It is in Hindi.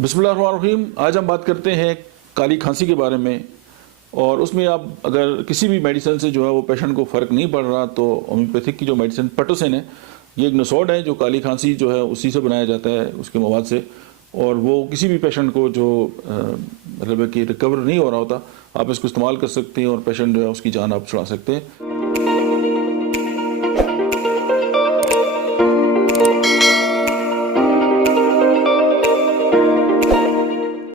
बिस्मिल्लाहिर्रहमानिर्रहीम। आज हम बात करते हैं काली खांसी के बारे में। और उसमें आप अगर किसी भी मेडिसिन से जो है वो पेशेंट को फ़र्क नहीं पड़ रहा तो होम्योपैथिक की जो मेडिसिन पर्टोसिन है, ये एक नसोड है जो काली खांसी जो है उसी से बनाया जाता है, उसके मवाद से। और वो किसी भी पेशेंट को जो मतलब है कि रिकवर नहीं हो रहा होता, आप इसको इस्तेमाल कर सकते हैं और पेशेंट जो है उसकी जान आप छुड़ा सकते हैं।